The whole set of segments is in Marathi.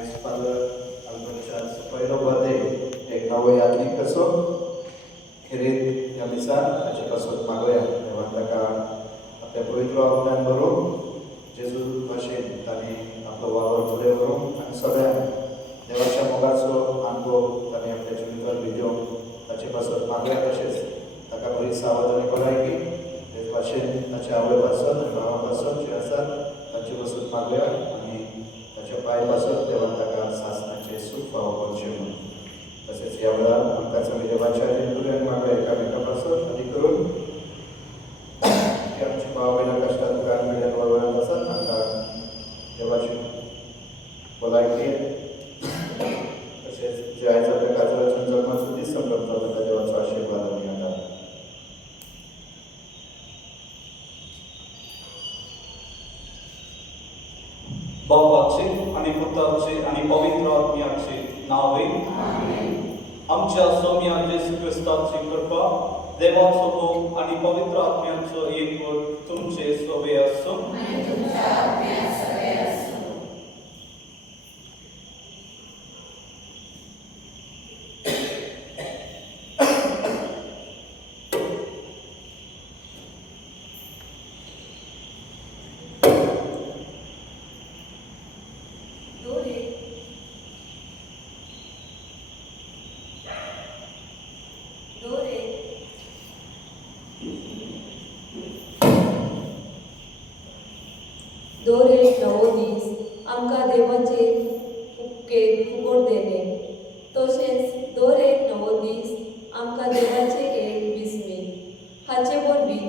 आयज फादर अल्बर्टच्या पहिलो बर्थडे एक नवो यादीक कसो खेरीत ह्या दिसान ताचे पासून मागोया देवान ताका आपल्या पवित्र आत्म्यान भरून जेजू भाशेन तांणी आपलो वावर बरें करूंक आनी सगळ्यांक देवाच्या मोगाचो अनुभव तांणी आपल्या जिवितांत भिजोवंक ताचे पासून मागोया तशेंच ताका बरी सावध आनी भलायकी तेच भाशेन ताच्या आवय पासून आनी भावा पासून जे आसात ताचे पासून मागोया आनी ताच्या पांय पासून देवान ताका सासणाचे सूख फावो करचें म्हणून तशेंच ह्या वेळार आमकां सगळे देवाच्या आनी मागोया एकामेका पासून आनी करून आमची भाव भयणां कश्टांत दुखान मेळ्ळ्या वळवळांत आसात तांकां देवाची भलायकी तशेंच जे आयज आपल्या काजराच्या जल्माचो दीस संकल्पता ताका देवाचो आशिर्वाद आमी घेतात. बापाचे आणि पुत्राचे आणि पवित्र आत्म्याचे नावे आमच्या सौम्या येशू ख्रिस्ताची कृपा देवाचो लोक आणि पवित्र आत्म्याचो एकवट तुमचे सोबे असो. दर एक नवो दीस आमकां देवाचे फुगोट देणे तशेंच दर एक नवो दीस आमकां देवाचे एक बिस्मील हाचे वरवीं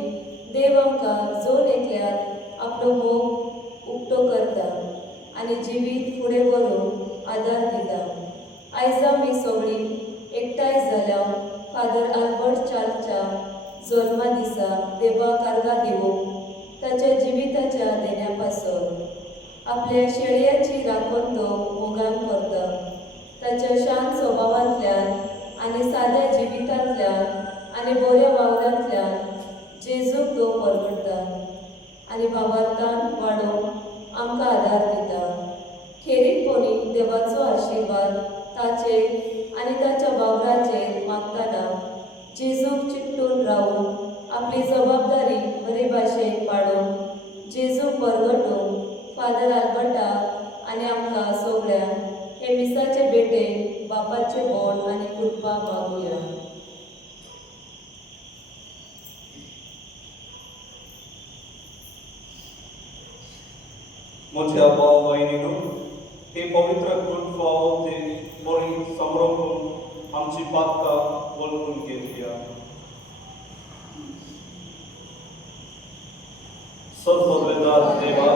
देव आमकां जोन एकल्याक आपलो मोग उक्तो करता आनी जिवीत फुडें व्हरूंक आदार दिता. आयज आमी सगळीं एकठांय जाल्यार फादर आल्बर्ट चार्लच्या जल्मा दिसा देवाक आर्गां दिवंक ताच्या जिविताच्या देण्या पासून आपल्या शेळयाची राखण तो मोगान करता. ताच्या शांत स्वभावांतल्यान आनी साद्या जिवितांतल्यान आनी बऱ्या वावरांतल्यान जेजूक तो परगडटा आनी भावार्थान वाडोवंक आमकां आदार दिता. खेरीतपणी देवाचो आशिर्वाद ताचेर आनी ताच्या वावराचेर मागतना जेजूक चिकटून रावून आपली जबाबदारी बरे भाशेन पाडून जेजूक परगटूंक फादर आल्बर्टाक आनी आमकां सगळ्यांक हे मिसाचे भेटेन बापाचे बोड आनी कृपा मागुया. म्हज्या भाव भयणीनो हे पवित्र कृत फावो ते बरी समरोपून आमची पातकां वळखून घेवया. सर्ववेदार देवा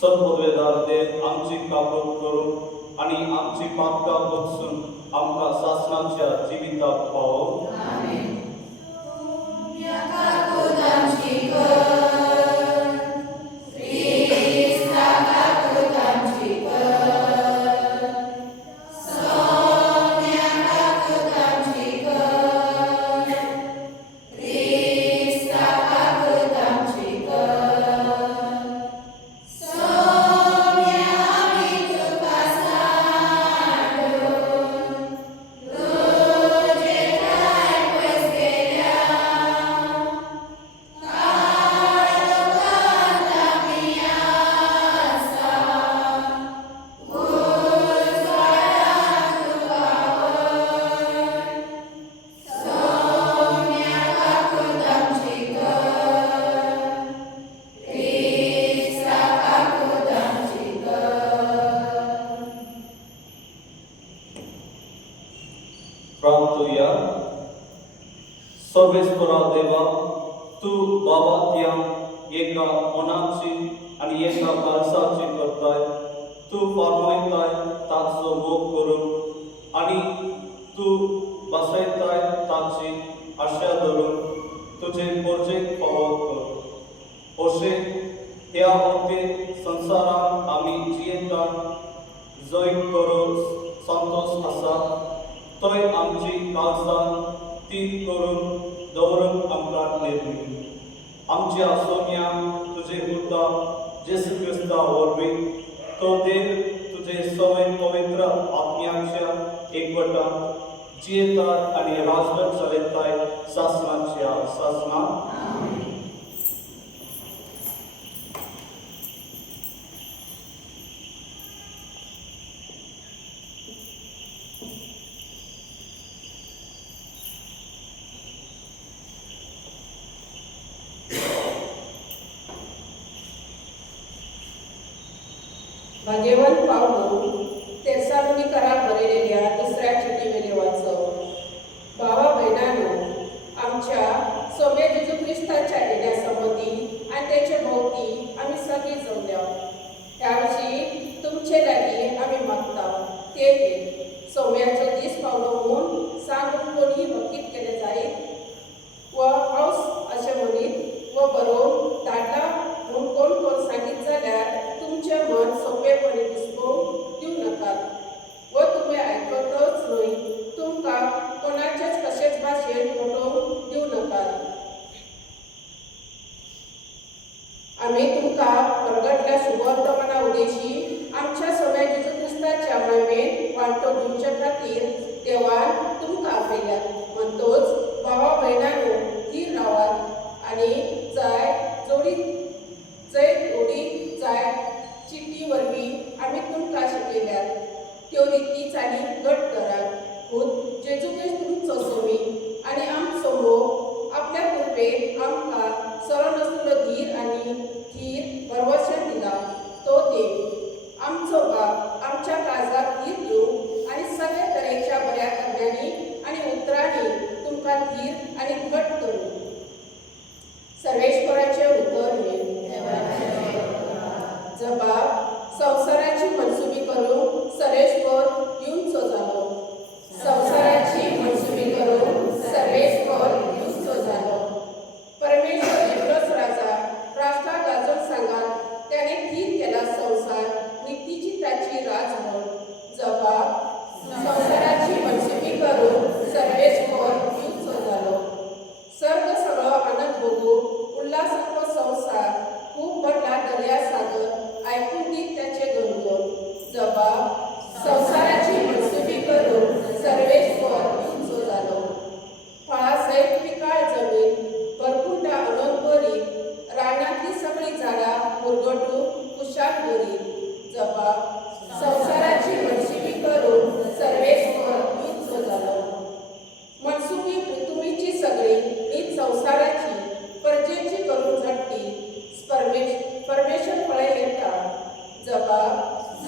सर्ववेदार देव आमची कापड करून आणि आमची पातकां बक्षून आमकां सासणाच्या जिविताक पावो. प्रार्थूया. सर्वेश्वरा देवा तू बाबात्या एका मनाची आणि एका काळसाची करताय. तूं फॉर्मयताय ताचो मोग करून आनी तूं बसयताय ताची आशा धरून तुजे पोरजेक फावो कर अशें ह्या ओके संवसारांत आमी जियेता जय करून संतोष आसा तोय आमची काळजां ती करून दवरून आमकां निर्मी आमच्या सोम्या तुजे पुता जेसू क्रिस्ता वरवीं तो देव तुजे सवय पवित्र आत्म्याच्या एकवटांत जियेतात आनी राजवट चलयताय सासणाच्या सासणांत भाग्यवान पावलो तेसालोनिकाराक बरयलेल्या दुसऱ्या चिठ्ठीवेले वाचप. भावा भयणांनो, आमच्या सोम्या जेजू क्रिस्ताच्या येण्या संबंधी आनी तेचे भोवती आमी सगळीं जमल्या. ह्या विशीं तुमचे लागीं आमी मागता ते सोम्याचो दीस पावलो म्हूण सांगून कोणी भकीत केले जायत वा हावस अशें म्हणीत वा बरोवन धाडला म्हूण कोण सांगीत जाल्यार तुमचें मन सोंपेपणी दिसपूंक दिवं नाकात व तुमी आयकतच न्हय तुमकां कोणाचेच कशेच भाशेन फटोवंक दिवं नाकात. आमी तुमकां परगटल्या शुभवर्तमाना उदेशी आमच्या सोम्या जेजू क्रिस्ताच्या महिमेन वांटो दिवचे खातीर देवान तुमकां आपयल्या. म्हणटोच भावा भयणांनो, थीर रावात आनी जंय जोडी जाय चिठ्ठी वरवीं आमी तुमकां शिकयल्यात त्यो रिती चाली घट करात. खुद जेजू क्रिस्त तुमचो सोमी आनी आमचो मोग आपल्या कृपेन आमकां सरो नासलेलो धीर आनी थीर भरवशें दिला. तो देव आमचो बाप आमच्या काळजाक धीर दिवं आनी सगळे तरेच्या बऱ्या कर्म्यांनी आनी उतरांनी तुमकां धीर आनी घट करूं. सर्वेश्वराचे उतर हे जबाब संवसाराची मनसुबी करून सर्वेश्वर येवचो जालो. संवसाराची मनसुबी करून सर्वेश्वर येवचो जालो. परमेश्वर एकलोच राजा राष्ट्राक गाजोवन सांगात त्याने थीर केला संवसार नितीची ताची राजवड. जबाब संवसाराची मनसुबी करून सर्वेश्वर येवचो जालो. सर्ग सगळो आनंद भोगू उल्हासाचो संवसार खूब व्हडला दर्या सागर आयकून दीत त्याचे गणगण. जबाब संवसाराची मनसुबी करून सर्वेश्वर येवचो जालो. फळां सयत पिकाळ जमीन भरपूर अनंत बरी रानांतली सगळीं झाडां मुरगटू कुशाक बरी. जबाब संवसाराची मनसुबी करून सर्वेश्वर येवचो जालो. मनसुबी पृथ्वीची सगळी नीत संवसाराची परजेची करून झडटी परमेश्वर फळे येता. जबाब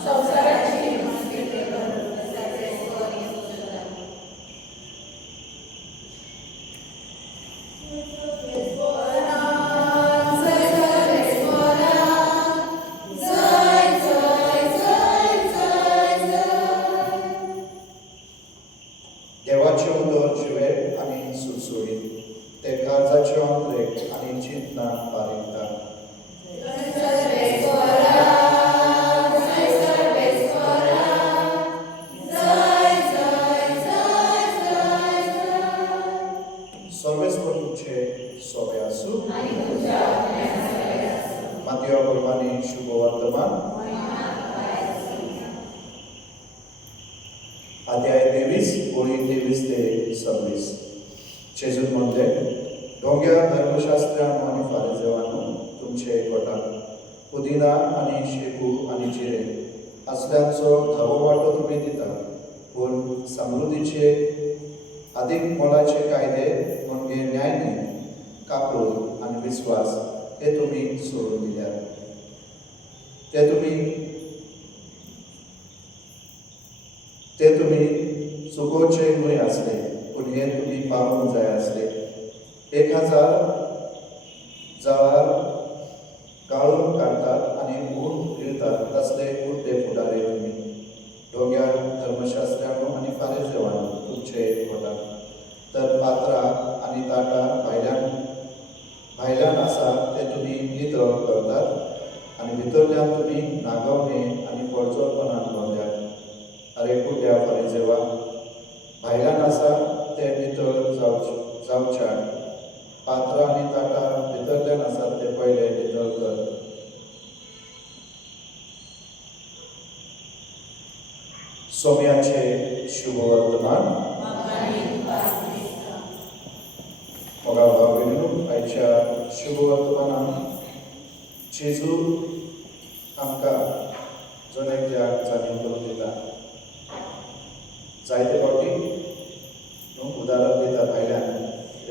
संवसाराची मनसुबी करून सर्वेश्वर येवचो जालो. देवाचे उदर जिवेक आनी सुळसुळीत ते काळजाचे अंतरेक आनी चिंतना बारीकता. सर्वेस्परूचे सोबे आसूं मातया प्रमाणे शुभ वर्तमान अध्याय 23 ओळी 23 ते 26. जेजून म्हणले, ढोंग्या धर्मशास्त्रांनो आनी फारिजेवांनो, तुमचे एकवटान पुदिना आनी शेपू आनी जिरे असल्यांचो धावो वांटो तुमी दितात, पूण समृद्धीचे अधिक मोलाचे कायदे म्हणजे न्यायनी कापड आनी विस्वास हे तुमी सोडून दिल्यात. ते तुमी चुकोवचे न्हय आसले, पूण हे तुमी पाळूंक जाय आसले. 1000 जावार गाळून काडतात आनी ऊन पिळतात कसले उड्डे फुडारे तुमी ढोग्या धर्मशास्त्रांनो आनी फारिसेवांनो तुमचे वटात तर पात्रां आनी ताटां भायल्यान आसा ते तुमी नितळ करतात आनी भितरल्यान तुमी नागवणे आनी पडचोरपणान भरल्यात आरे कुड्ड्या फारिसेवा भायल्यान आसा ते नितळ जावच्यान पात्रां आनी ताटां भितरल्यान आसात ते पयले नितळ कर. सोम्याचे शुभ वर्तमान. मोगा भाव भयणीनो, आयच्या शुभ वर्तमानांत जेजू आमकां जण एकल्याक जाणीव करून दिता. जायते फावटी उदाहरण दिता भायल्यान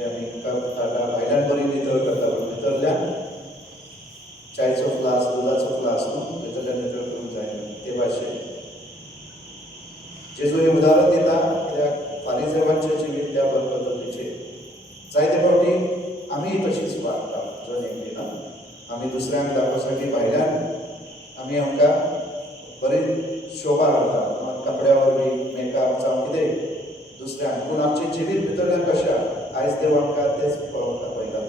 आमी ताटा भायल्यान बरी नितळ करता पूण भितरल्यान चायचो फ्लास दुदाचो फ्लास भितरल्यान नितळ करूंक जायना ते भाशेन जेजू हे उदाहरण दिता कित्याक फारिसेवांचें जिवीत त्या पद्दतीचें. जायते फावटी आमी तशींच वागता जण एकली ना आमी दुसऱ्यांक दाखोवसाठी भायल्यान आमी आमकां बरी शोभा हाडटा कपड्या वरवीं मेकअप जावं कितें दुसऱ्यांक पूण आमचें जिवीत भितरल्यान कशें आयज देव आमकां तेंच पळोवंक पळयता.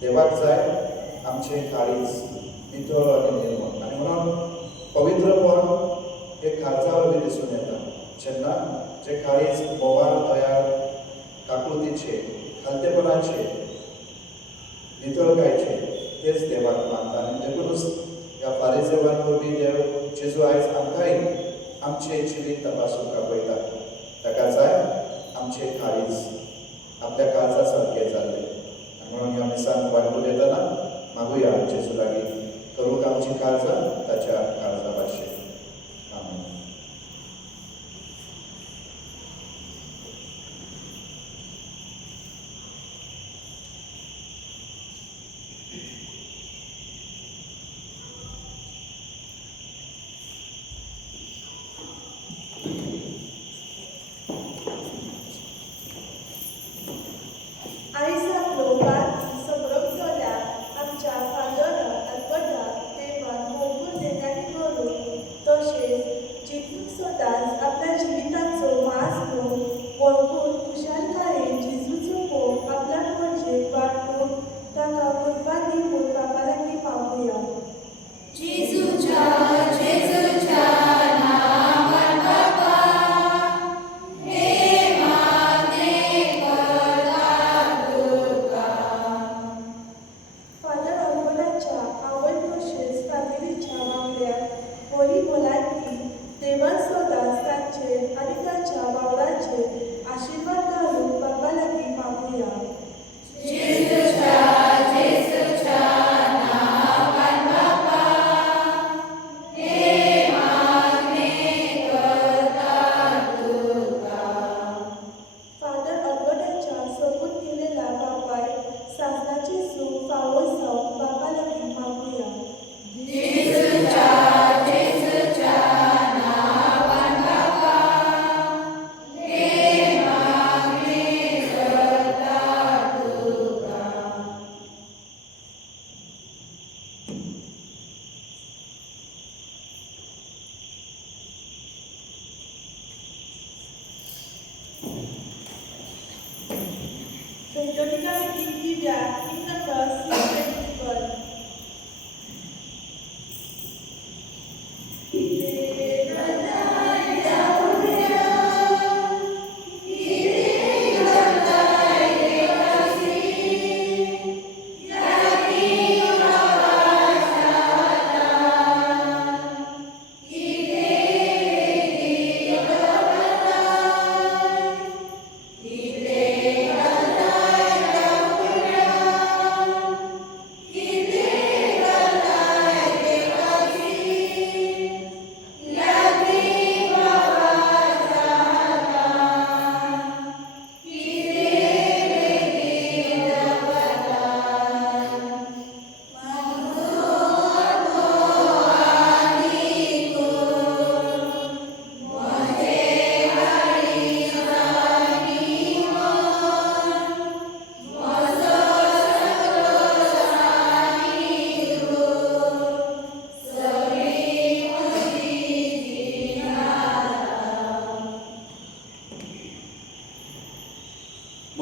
देवाक जाय आमचें काळीज नितळ आनी निर्मळ आनी म्हणून पवित्रपण हे खालचा वरवीं दिसून येता. जेन्ना जे काळीज मोवार तयार काकुळतीचे खालतेपणाचे नितळकायचे तेच देवाक मानता आनी देखूनच ह्या फारिसेवां वरवीं देव जेजू आयज आमकांय आमचें जिवीत तपासूंक आपयता. ताका जाय आमचें काळीज आपल्या काळजा सारकें जाल्लें आनी म्हणून ह्या मिसान वांटून येतना मागुया जेजू लागीं करूंक आमची काळजां ताच्या काळजा भाशेन. आमेन. आयज लोकांक समरोप जाल्या आमच्या फादर आल्बर्टा देवान भरपूर देण्यानी भरून तशेंच जेजूक सदांच आपल्या जिविताचो वास घेवन भरपूर खुशालकायेन जेजूचो मोग आपल्या गरजेक वांटून ताका कुर्बानी म्हूण बापा लागीं मागुया. फादर अल्बर्टाच्या आवय तशेंच फॅमिलीच्या वांगड्याक बरी भलायकी देवान सदांच तांचेर आनी ताच्या वांगडाचेर आशिर्वाद घालून बापा लागीं मागुया. फादर अल्बर्टाच्या सबूत केलेल्या बापाय सासणाचे सूख फावो जावंक बापा लागीं मागुया. फादर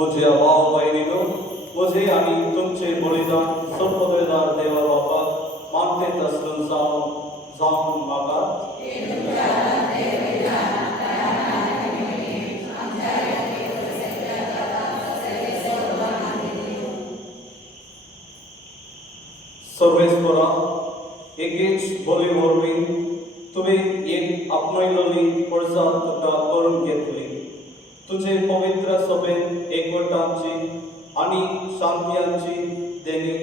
म्हज्या भाव भयणीनो, म्हजे आनी तुमचे बलिदान संपदवेदार देवा बापाक मानते आसून जावंक मागात. सर्वेस्परा एकेच बली वरवीं तुवें एक आपणयलोली पडसाद तुका करून घेतली. तुजे पवित्र सभेन एकवटाची आनी शांतयाची देणी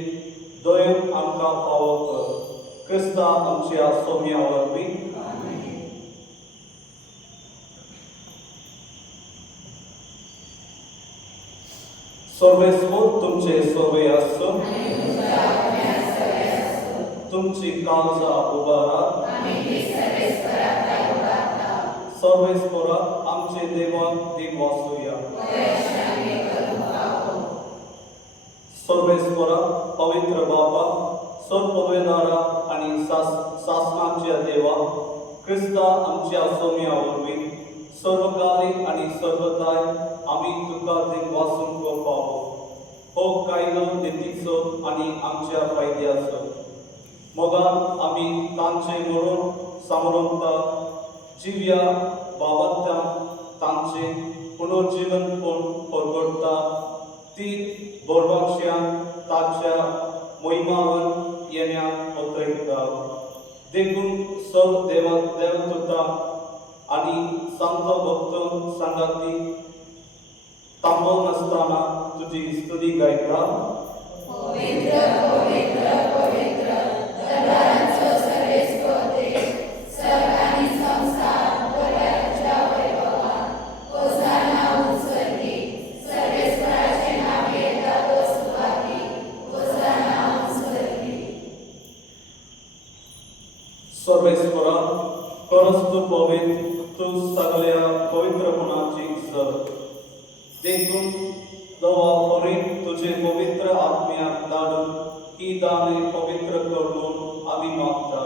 दयर आमकां फावो कर. क्रिस्ता आमच्या सौम्या वरवीं. सर्वेस्वर तुमचे सर्वे आसो. तुमची काळजा उबारात. सर्वेस्परा आमचे देवाक देव वासुया. सर्वेस्परा पवित्र बापा, सर्वपदवेदारा आनी शासनाच्या देवा, क्रिस्ता आमच्या सौम्या वरवीं सर्वकालीन आनी सर्वदाय आमी तुका देव वासूंक पावो. हो कायदो नितीचो आनी आमच्या फायद्याचो. मोगान आमी तांचे मरण समरोंता जिव्या बाबत्यान तांचे पुनर्जीवनपण परगडटा. ती बोरबाक्षान ताच्या मोहिमावन येण्यान पत्रयता. देखून सब देवदूता आनी संत भक्त संगाती थांबव नासतना तुजी स्तुती गायता. सर्वेस्परा परस्तु पवित्र तू सगळ्या पवित्रपणाची सर. देखून दवा परीत तुझे पवित्र आत्म्याक धाडून ही दाने पवित्र करून आमी मागता.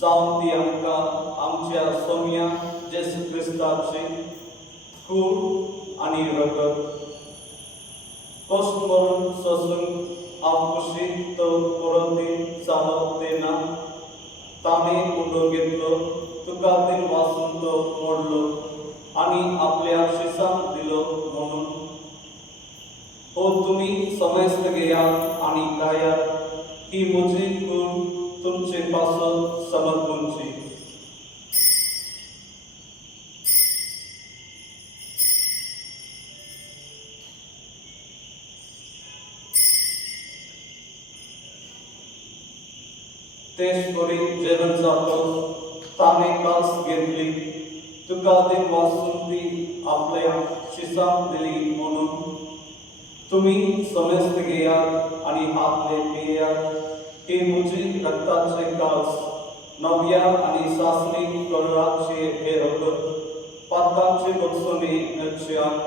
जावन ती आमकां आमच्या सौम्या जेसू क्रिस्ताचे खून आनी रगत कश्ट मरून सोसून आपकुशीत तो परती जालो तेन्ना ताणें उडो घेतलो. तुका दिन वासून तो मोडलो आनी आपल्या शिसांक दिलो म्हणून. हो तुमी समस्त घेयात आनी गायात ही म्हजी खूण तुमचे पासत समर्पूंची. तेच करी जेवण जातोच ताणें कास घेतली. तुका दिन वासून ती आपल्या शिसांक दिली म्हणून. तुमी समस्त घेयात आनी हातले पियात ही म्हजी रक्ताचे कास. नव्या आनी सासणी कलराचे हे रगत पातांचे बक्षुनी नक्षयान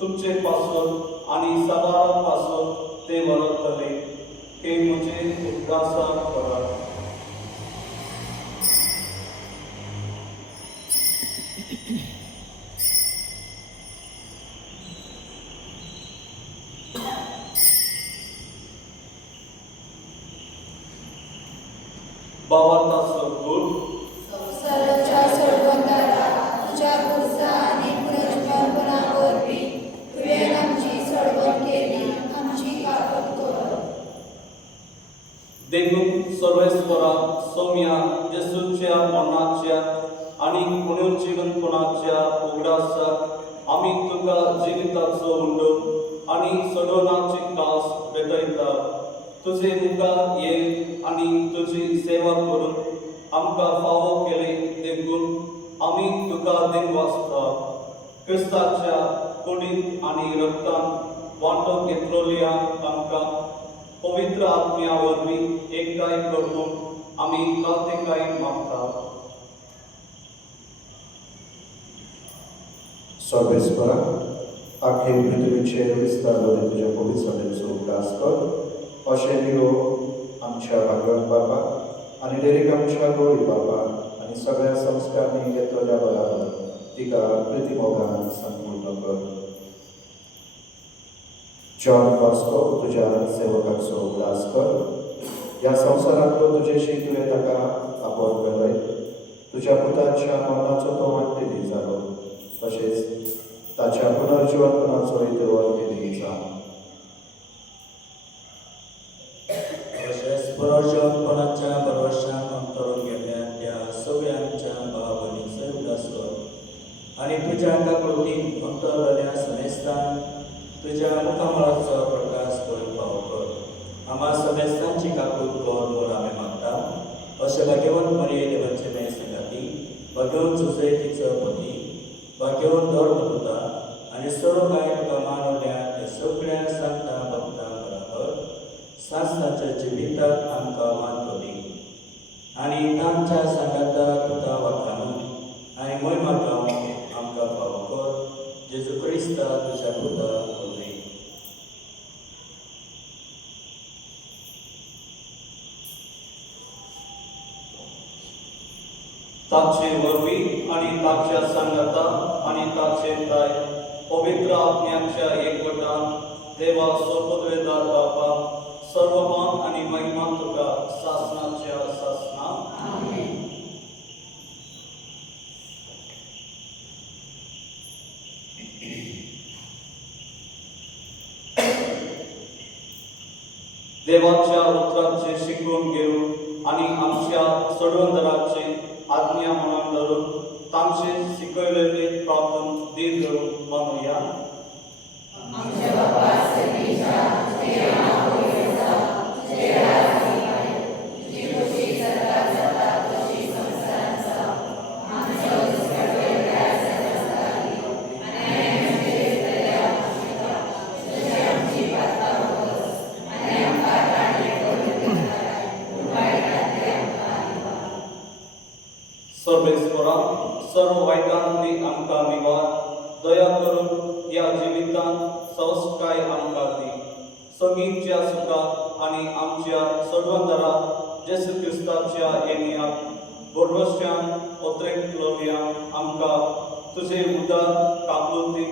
तुमचे पासत आनी सवारा पासत ते वरतले. हे म्हजे उद्गासा करा. बाबाचा गुड सर्वच्या सोडवंतारा तुझ्या पुरसा आणि पुनर्जीवनपणावरवी तुवें आमची सोडवण केली, आमची कापत कर. देखून सर्वेस्परा सौम्या जेसूच्या मरणाच्या आनी पुनर्जीवनपणाच्या उगडासाक आमी तुका जिविताचो हुंडो आनी सडोनाची कास भेटयता. तुजे मुखार ये आनी तुजी सेवा करून आमकां फावो केले. देखून आमी तुका दिन वाचता. क्रिस्ताच्या कुडींत आनी रक्तान वांटो घेतलोल्या आमकां पवित्र आत्म्या वरवीं एकठांय करून आमी कार्तिकाय मागता. सर्वेस्परा आखे पृथ्वीचेर विस्तारलेले तुज्या पवित्रतेचो उगडास कर. अशें दिलो आमच्या भागवत बाबा आनी डेरेक आमच्या गौरी बाबा आनी सगळ्या संस्कारनी घेतलेल्या बराबर तिका प्रितीमोगान संपूर्ण कर. जॉन बॉस्को तुझ्या सेवकाचो उल्हास कर. ह्या संवसारांतलो तुजेशी तुवें ताका आपोवन घालय. तुज्या पुताच्या मरणाचो तो वांटेली जालो, तशेंच ताच्या पुनर्जीवनपणाचोय देव केली जावं. तशेंच पुनर्जीवनपणाच्या भरवशान अंतरून गेल्ल्या त्या सगळ्यांच्या भाव भयणींचो उल्हास कर आनी तुज्या अंगा कृतीन अंतरलेल्या समेस्तान तुज्या मुखामळाचो प्रकाश करून फावो कर. आम्हा समेस्तांची काकूट कर म्हूण आमी मागता. अशें भाग्यवंत मरिये देवाचे मेळ संगाती, भाग्यवंत सुसैतीचो पती, भाग्यवंत धर्मदूता आनी सर्व कांय तुका मानवल्या त्या सगळ्या सांता भक्तां बरोबर सासणाच्या जिविताक आमकां मानतो दी आनी तांच्या सांगाताक तुका वाखाणून आनी महिमा गावंक आमकां फावो कर. जेजू क्रिस्ता तुज्या पुता वरवीं. ताचे वरवीं आनी ताच्या सांगाता आनी ताचे ताय पवित्र आत्म्याच्या एकवटान देवा सोपदवेदार बापा सर्व मान आनी महिमा तुका सासणाच्या सासना. देवाच्या उतराचे शिकून घेवन आनी आमच्या सोडवंदराचे आज्ञा मनान धरून तांचे शिकयलेले प्रार्थन दीर्घ मानूया. सर्वेश्वरा सर्व वायटांतली आमकां निवार दया करून ह्या जिवितांत संस्काय आमकां दी. संगीतच्या सुखात आनी आमच्या सोडवंदरा जेसू क्रिस्ताच्या येण्याक भरवशान उतरेकलोव्या आमकां तुजे उदार काकलुती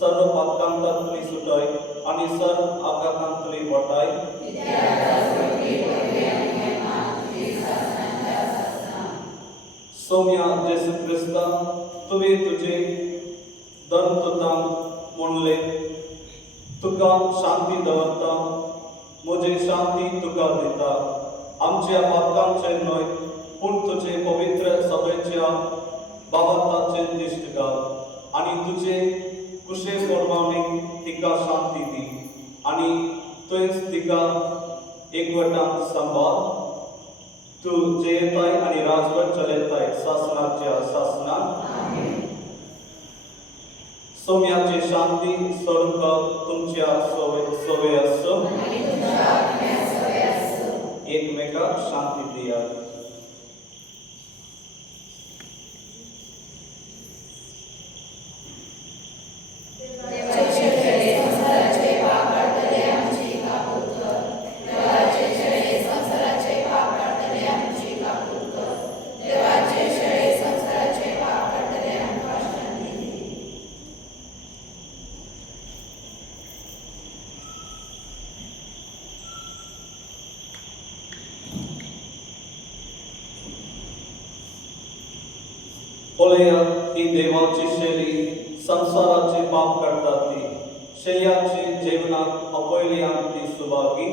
सर्व पातकांतांतली सुटय आनी सर्व आघातांतली वटाय. सौम्या जेसू क्रिस्ता तुवें तुजे धर्मदूतांक म्हणले तुका शांती दवरता, म्हजी शांती तुका दिता. आमच्या पातकांचे न्हय पूण तुजे पवित्र सभेच्या बाबताचे दिश्ट घाल आनी तुजे कुशे परवानीक तिका शांती दी आनी तुवेंच तिका एकवटान सांबाळ. तू जयताय आनी राजवट चलयताय सासणाच्या सासनाक. सौम्याची शांती स्वरूप तुमच्या सोवे आसो. एकमेकाक शांती दिया. पळया ही देवाची शैली संसाराचे पाप काडटा ती. शैयाची जेवणाक अपयल्यान ती सुवागी.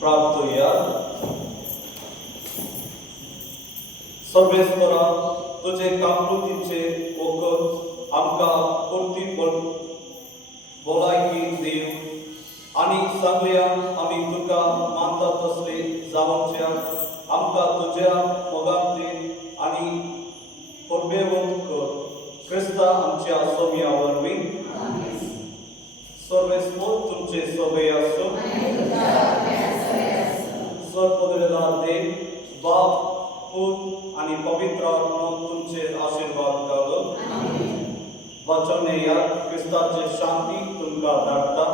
प्रार्थूया. सर्वेस्परा तुझे कामकृतीचे वखद आमकां पुर्ती भलायकी दिव आनी सगळ्यांक आमी तुका मानता तसले जावच्या आमकां तुज्या मोगांती आनी परबेवंत कर. क्रिस्ता आमच्या सोम्या वरवीं सर्वेस्पर तुमचे सभे आसूं. सर्वपदवेदार देव बाप पूत आनी पवित्र आत्मा तुमचे आशीर्वाद घालो. वचन या क्रिस्ताचे शांती तुमकां धाडटा.